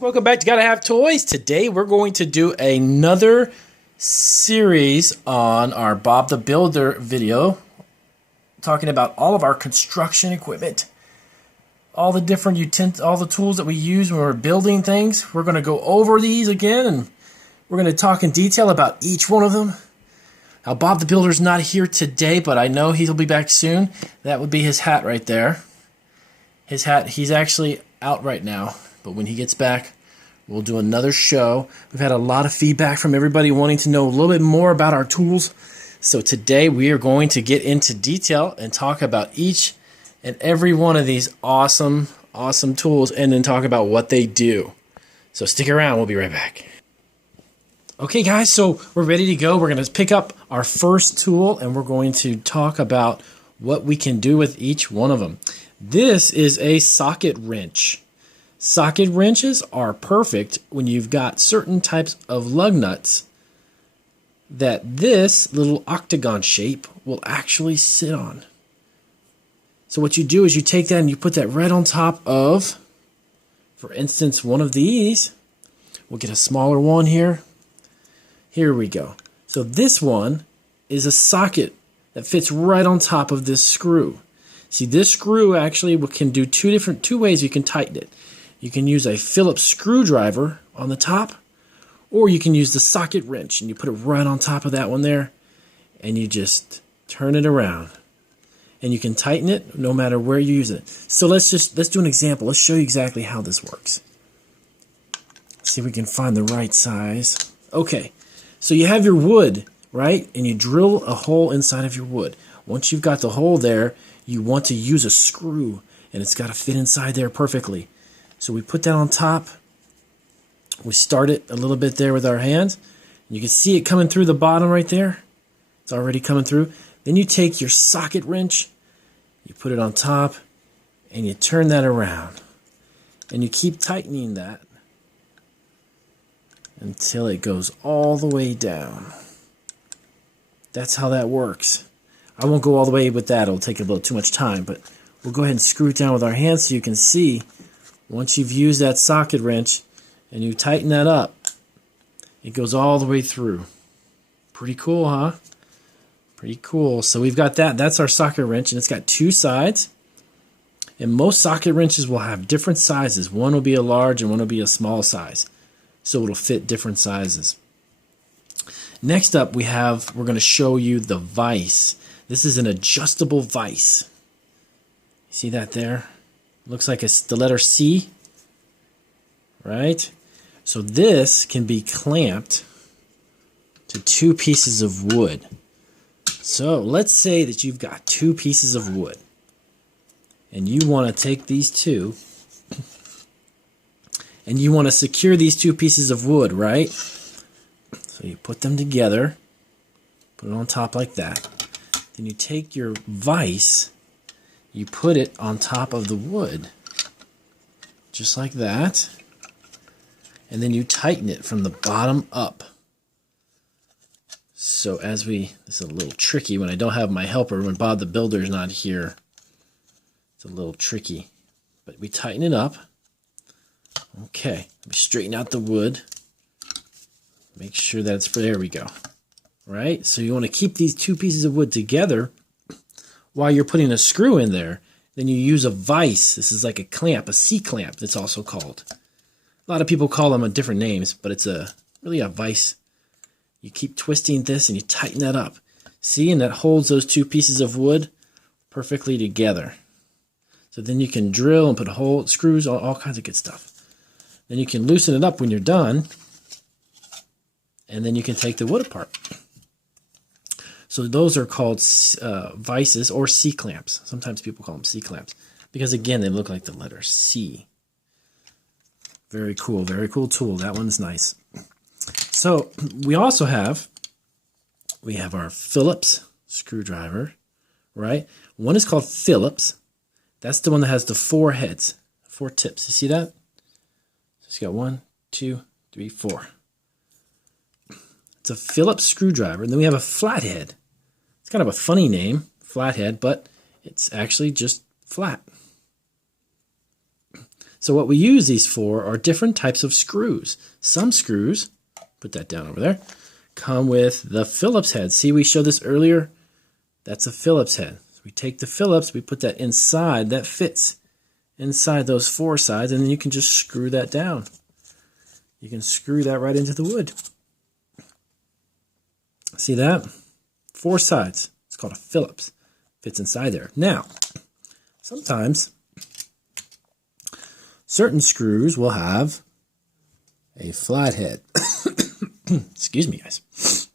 Welcome back to Gotta Have Toys. Today we're going to do another series on our Bob the Builder video, talking about all of our construction equipment, all the different all the tools that we use when we're building things. We're going to go over these again, and we're going to talk in detail about each one of them. Now, Bob the Builder's not here today, but I know he'll be back soon. That would be his hat right there. His hat, he's actually out right now. But when he gets back, we'll do another show. We've had a lot of feedback from everybody wanting to know a little bit more about our tools. So today we are going to get into detail and talk about each and every one of these awesome tools, and then talk about what they do. So stick around. We'll be right back. Okay, guys, so we're ready to go. We're going to pick up our first tool, and we're going to talk about what we can do with each one of them. This is a socket wrench. Socket wrenches are perfect when you've got certain types of lug nuts that this little octagon shape will actually sit on. So what you do is you take that and you put that right on top of, for instance, one of these. We'll get a smaller one here. Here we go. So this one is a socket that fits right on top of this screw. See, this screw actually can do two ways you can tighten it. You can use a Phillips screwdriver on the top, or you can use the socket wrench, and you put it right on top of that one there, and you just turn it around. And you can tighten it no matter where you use it. So let's do an example. Let's show you exactly how this works. Let's see if we can find the right size. Okay, so you have your wood, right? And you drill a hole inside of your wood. Once you've got the hole there, you want to use a screw, and it's got to fit inside there perfectly. So we put that on top. We start it a little bit there with our hands. You can see it coming through the bottom right there. It's already coming through. Then you take your socket wrench, you put it on top, and you turn that around. And you keep tightening that until it goes all the way down. That's how that works. I won't go all the way with that. It'll take a little too much time, but we'll go ahead and screw it down with our hands so you can see. Once you've used that socket wrench and you tighten that up, it goes all the way through. Pretty cool, huh? Pretty cool. So we've got that. That's our socket wrench, and it's got two sides. And most socket wrenches will have different sizes. One will be a large and one will be a small size. So it'll fit different sizes. Next up, we're going to show you the vise. This is an adjustable vise. See that there? Looks like it's the letter C, right? So this can be clamped to two pieces of wood. So let's say that you've got two pieces of wood, and you want to take these two, and you want to secure these two pieces of wood, right? So you put them together, put it on top like that. Then you take your vise, you put it on top of the wood, just like that, and then you tighten it from the bottom up. So this is a little tricky when I don't have my helper, when Bob the Builder's not here. It's a little tricky, but we tighten it up. Okay, we straighten out the wood. Make sure that there we go. Right? So you want to keep these two pieces of wood together while you're putting a screw in there. Then you use a vise. This is like a clamp, a C-clamp, it's also called. A lot of people call them different names, but it's really a vise. You keep twisting this and you tighten that up. See, and that holds those two pieces of wood perfectly together. So then you can drill and put holes, screws, all kinds of good stuff. Then you can loosen it up when you're done, and then you can take the wood apart. So those are called vices or C-clamps. Sometimes people call them C-clamps because, again, they look like the letter C. Very cool tool. That one's nice. So we also have our Phillips screwdriver, right? One is called Phillips. That's the one that has the four heads, four tips. You see that? So it's got 1, 2, 3, 4. It's a Phillips screwdriver. And then we have a flathead. It's kind of a funny name, flathead, but it's actually just flat. So what we use these for are different types of screws. Some screws, put that down over there, come with the Phillips head. See, we showed this earlier? That's a Phillips head. So we take the Phillips, we put that inside, that fits inside those 4 sides, and then you can just screw that down. You can screw that right into the wood. See that? 4 sides. It's called a Phillips. Fits inside there. Now, sometimes certain screws will have a flat head. Excuse me, guys.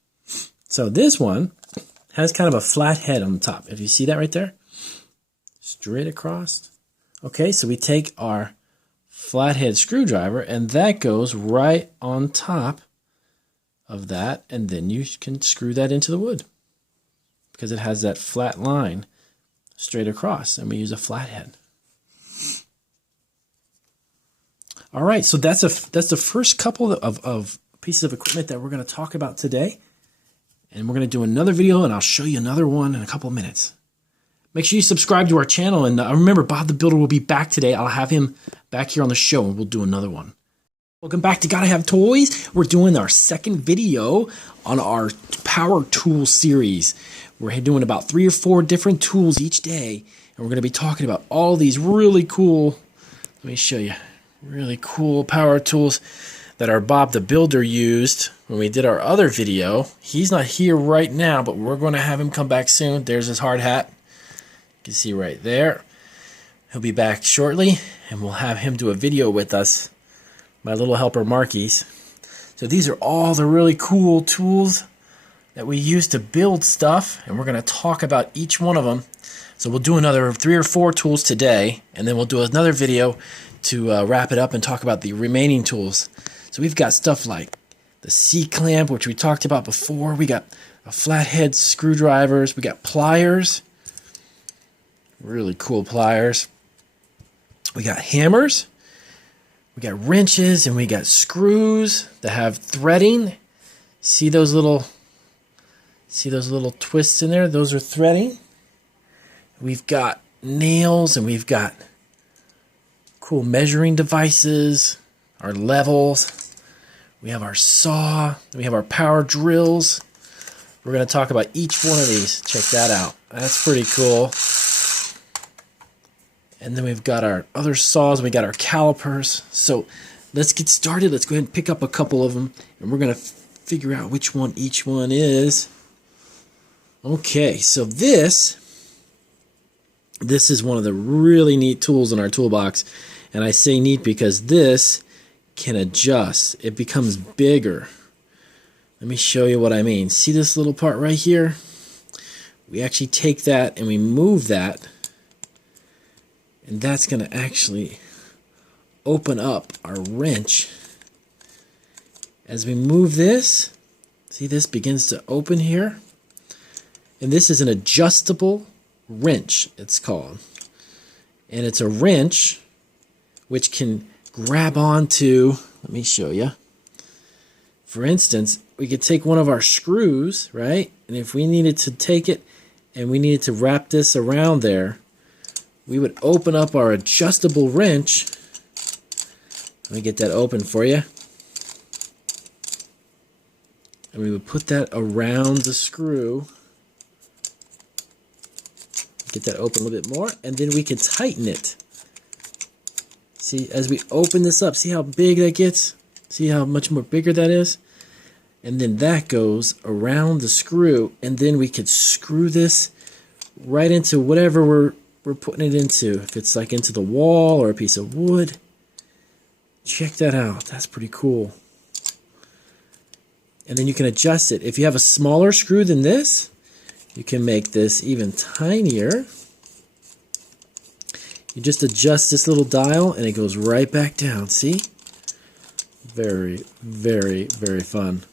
So this one has kind of a flat head on the top. If you see that right there, straight across. Okay, so we take our flathead screwdriver, and that goes right on top of that, and then you can screw that into the wood because it has that flat line straight across, and we use a flathead. All right, so that's the first couple of pieces of equipment that we're going to talk about today, and we're going to do another video, and I'll show you another one in a couple of minutes. Make sure you subscribe to our channel, and remember, Bob the Builder will be back today. I'll have him back here on the show, and we'll do another one. Welcome back to Gotta Have Toys. We're doing our second video on our Power Tool series. We're doing about 3 or 4 different tools each day, and we're going to be talking about all these really cool, let me show you, really cool power tools that our Bob the Builder used when we did our other video. He's not here right now, but we're going to have him come back soon. There's his hard hat. You can see right there. He'll be back shortly, and we'll have him do a video with us, my little helper Marquise. So these are all the really cool tools that we use to build stuff, and we're going to talk about each one of them. So we'll do another 3 or 4 tools today, and then we'll do another video to wrap it up and talk about the remaining tools. So we've got stuff like the C-clamp, which we talked about before. We got a flathead screwdrivers. We got pliers. Really cool pliers. We got hammers. We got wrenches, and we got screws that have threading. See those little twists in there? Those are threading. We've got nails, and we've got cool measuring devices, our levels. We have our saw. We have our power drills. We're going to talk about each one of these. Check that out. That's pretty cool. And then we've got our other saws. We got our calipers. So let's get started. Let's go ahead and pick up a couple of them, and we're going to figure out which one each one is. Okay, so this is one of the really neat tools in our toolbox. And I say neat because this can adjust. It becomes bigger. Let me show you what I mean. See this little part right here? We actually take that and we move that. And that's going to actually open up our wrench. As we move this, see this begins to open here. And this is an adjustable wrench, it's called. And it's a wrench which can grab onto, let me show you. For instance, we could take one of our screws, right? And if we needed to take it and we needed to wrap this around there, we would open up our adjustable wrench. Let me get that open for you. And we would put that around the screw. Get that open a little bit more, and then we can tighten it. See, as we open this up, see how big that gets? See how much more bigger that is? And then that goes around the screw, and then we could screw this right into whatever we're putting it into. If it's like into the wall or a piece of wood. Check that out. That's pretty cool. And then you can adjust it. If you have a smaller screw than this, you can make this even tinier. You just adjust this little dial and it goes right back down. See? Very, very, very fun.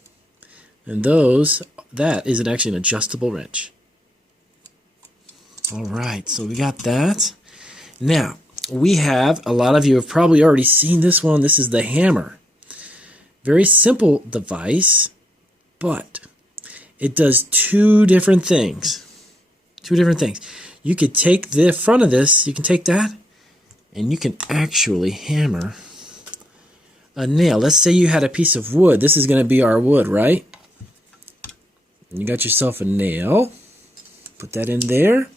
And that is actually an adjustable wrench. All right, so we got that. Now, we have, a lot of you have probably already seen this one. This is the hammer. Very simple device, but it does 2 different things. 2 different things. You could take the front of this, you can take that, and you can actually hammer a nail. Let's say you had a piece of wood. This is going to be our wood, right? And you got yourself a nail. Put that in there.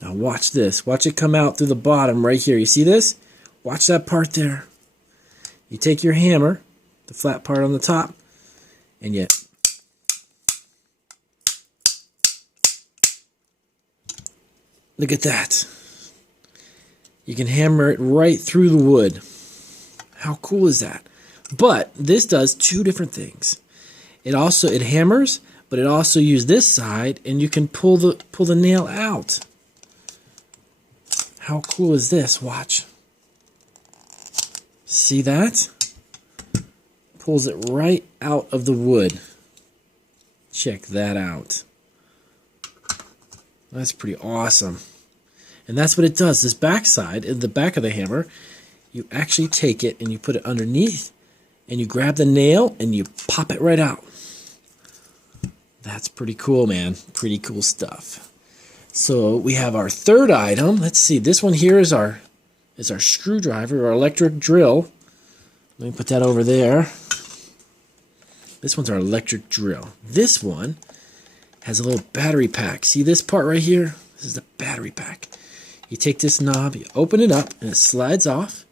Now watch this. Watch it come out through the bottom right here. You see this? Watch that part there. You take your hammer, the flat part on the top, and you look at that. You can hammer it right through the wood. How cool is that? But this does two different things. It hammers, but it also uses this side, and you can pull the nail out. How cool is this? Watch. See that? Pulls it right out of the wood. Check that out. That's pretty awesome. And that's what it does. This back side, in the back of the hammer, you actually take it and you put it underneath, and you grab the nail and you pop it right out. That's pretty cool, man. Pretty cool stuff. So we have our third item. Let's see. This one here is our screwdriver, our electric drill. Let me put that over there. This one's our electric drill. This one has a little battery pack. See this part right here? This is the battery pack. You take this knob, you open it up, and it slides off,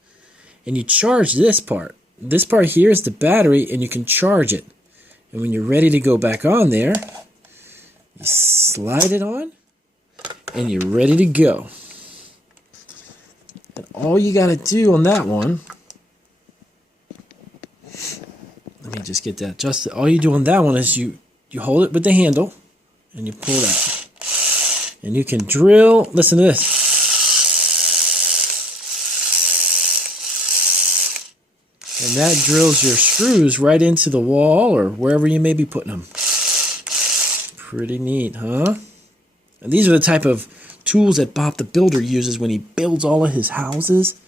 and you charge this part. This part here is the battery, and you can charge it. And when you're ready to go back on there, you slide it on, and you're ready to go. And all you got to do on that one, let me just get that adjusted. All you do on that one is you hold it with the handle, and you pull that. And you can drill, listen to this. And that drills your screws right into the wall or wherever you may be putting them. Pretty neat, huh? And these are the type of tools that Bob the Builder uses when he builds all of his houses.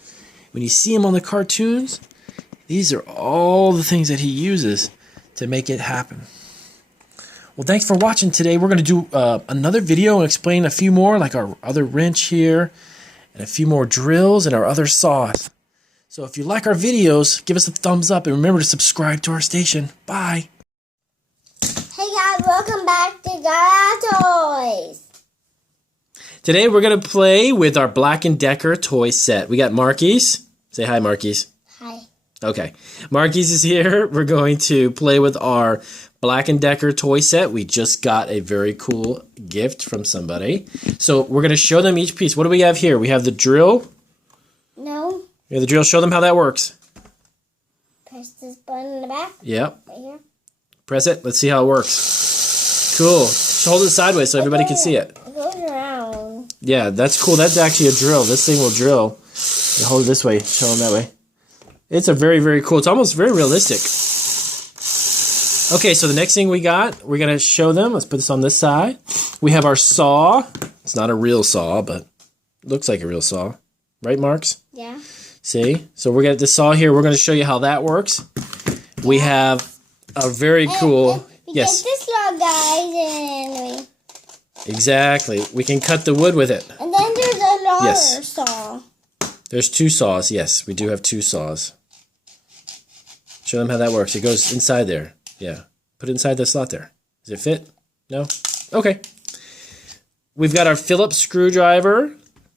When you see him on the cartoons, these are all the things that he uses to make it happen. Well, thanks for watching today. We're going to do another video and explain a few more, like our other wrench here, and a few more drills and our other saws. So if you like our videos, give us a thumbs up and remember to subscribe to our station. Bye. Hey guys, welcome back to Gaia Toys. Today we're going to play with our Black & Decker toy set. We got Marquise. Say hi, Marquise. Hi. Okay. Marquise is here. We're going to play with our Black & Decker toy set. We just got a very cool gift from somebody. So we're going to show them each piece. What do we have here? We have the drill. No. We have the drill. Show them how that works. Press this button in the back. Yep. Right here. Press it. Let's see how it works. Cool. Hold it sideways so everybody can see it. It goes around. Yeah, that's cool. That's actually a drill. This thing will drill. You hold it this way. Show them that way. It's a very, very cool. It's almost very realistic. Okay, so the next thing we got, we're going to show them. Let's put this on this side. We have our saw. It's not a real saw, but it looks like a real saw. Right, Marks? Yeah. See? So we're going to this saw here. We're going to show you how that works. We have a very cool... Yes. Get this log, guys, and Exactly. We can cut the wood with it. and then there's another saw. There's two saws. Yes, we do have two saws. Show them how that works. It goes inside there. Yeah. Put it inside the slot there. Does it fit? No? Okay. We've got our Phillips screwdriver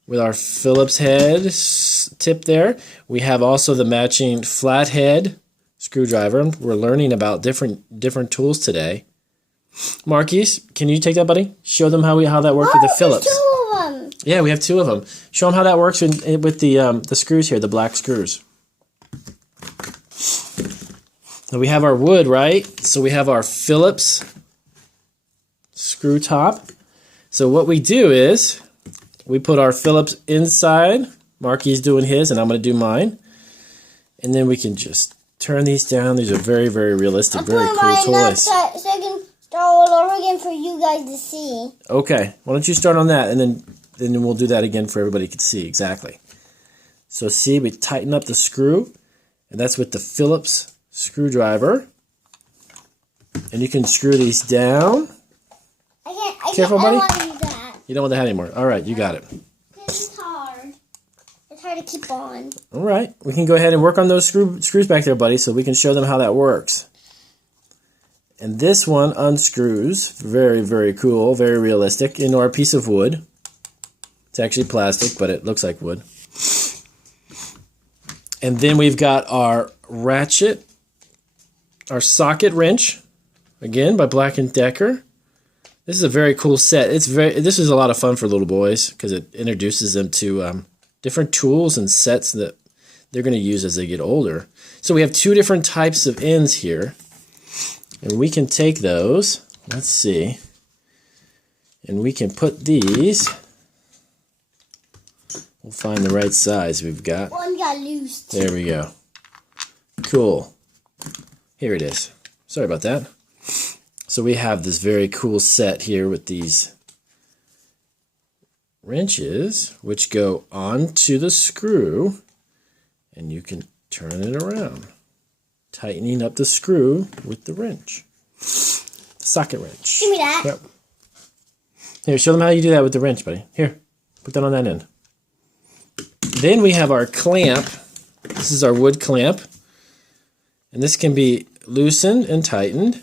with our Phillips head tip there. We have also the matching flathead screwdriver. We're learning about different tools today. Marquise, can you take that, buddy? Show them how that works with the Phillips. There's two of them. Yeah, we have two of them. Show them how that works with the screws here, the black screws. And we have our wood, right? So we have our Phillips screw top. So what we do is we put our Phillips inside. Marky's doing his, and I'm going to do mine. And then we can just turn these down. These are very, very realistic, very cool toys. So I can start all over again for you guys to see. Okay, why don't you start on that, and then we'll do that again for everybody to see exactly. So see, we tighten up the screw, and that's with the Phillips screwdriver. And you can screw these down. I Careful, buddy. don't want to do that. You don't want that anymore. All right, you got it. It's hard. It's hard gotta keep on. All right. We can go ahead and work on those screws back there, buddy, so we can show them how that works. And this one unscrews. Very, very cool. Very realistic. Into our piece of wood. It's actually plastic, but it looks like wood. And then we've got our ratchet, our socket wrench, again by Black & Decker. This is a very cool set. This is a lot of fun for little boys because it introduces them to different tools and sets that they're going to use as they get older. So we have two different types of ends here, and we can take those. Let's see, and we can put these. We'll find the right size we've got. One got loose. There we go. Cool. Here it is. Sorry about that. So we have this very cool set here with these wrenches, which go onto the screw, and you can turn it around, tightening up the screw with the wrench. The socket wrench. Give me that. Yep. Here, show them how you do that with the wrench, buddy. Here, put that on that end. Then we have our clamp. This is our wood clamp. And this can be loosened and tightened.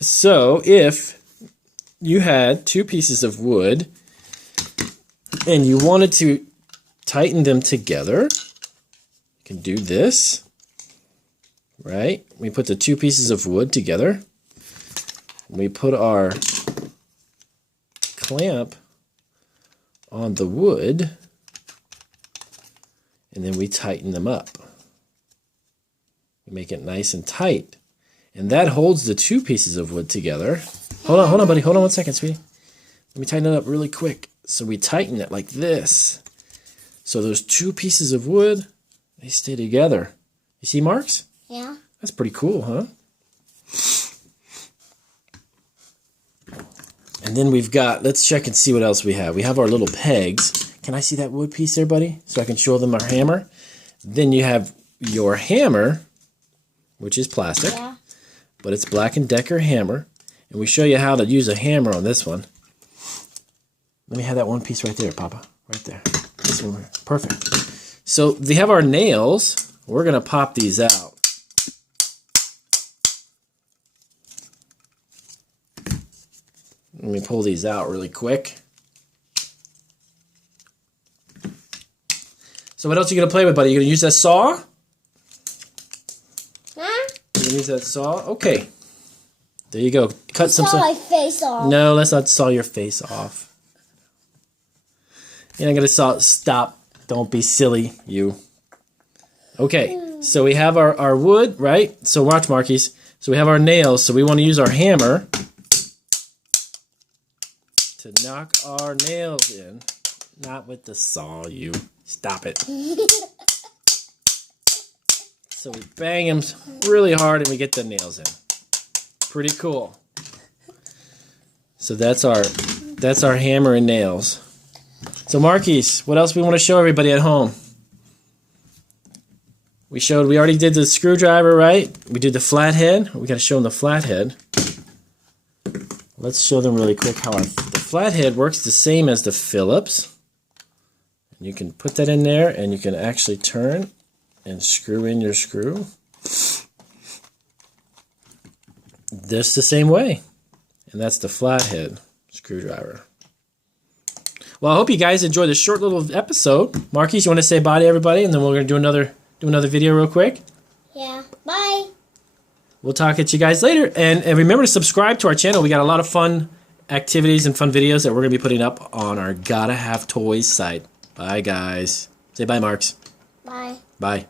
So if you had two pieces of wood and you wanted to tighten them together, you can do this. Right? We put the two pieces of wood together. We put our clamp on the wood. And then we tighten them up. We make it nice and tight. And that holds the two pieces of wood together. Hold on, buddy. Hold on 1 second, sweetie. Let me tighten it up really quick. So we tighten it like this. So those two pieces of wood, they stay together. You see marks? Yeah. That's pretty cool, huh? And then we've got, let's check and see what else we have. We have our little pegs. Can I see that wood piece there, buddy? So I can show them our hammer. Then you have your hammer, which is plastic, Yeah. but it's Black & Decker hammer. And we show you how to use a hammer on this one. Let me have that one piece right there, Papa. Right there. This one. Perfect. So we have our nails. We're going to pop these out. Let me pull these out really quick. So what else are you going to play with, buddy? You going to use that saw? Huh? You going to use that saw? Okay. There you go. Cut some... Saw my face off. No, let's not saw your face off. You're not going to saw... Stop. Don't be silly, you. Okay. So we have our wood, right? So watch, Marquise. So we have our nails. So we want to use our hammer to knock our nails in. Not with the saw, you. Stop it. So we bang them really hard and we get the nails in. Pretty cool. So that's our hammer and nails. So Marquise, what else we want to show everybody at home? We already did the screwdriver, right? We did the flathead. We got to show them the flathead. Let's show them really quick how the flathead works the same as the Phillips. You can put that in there and you can actually turn and screw in your screw. This the same way. And that's the flathead screwdriver. Well, I hope you guys enjoyed this short little episode. Marquise, you want to say bye to everybody and then we're going to do another video real quick? Yeah. Bye. We'll talk at you guys later. And remember to subscribe to our channel. We got a lot of fun activities and fun videos that we're going to be putting up on our Gotta Have Toys site. Bye, guys. Say bye, Marks. Bye. Bye.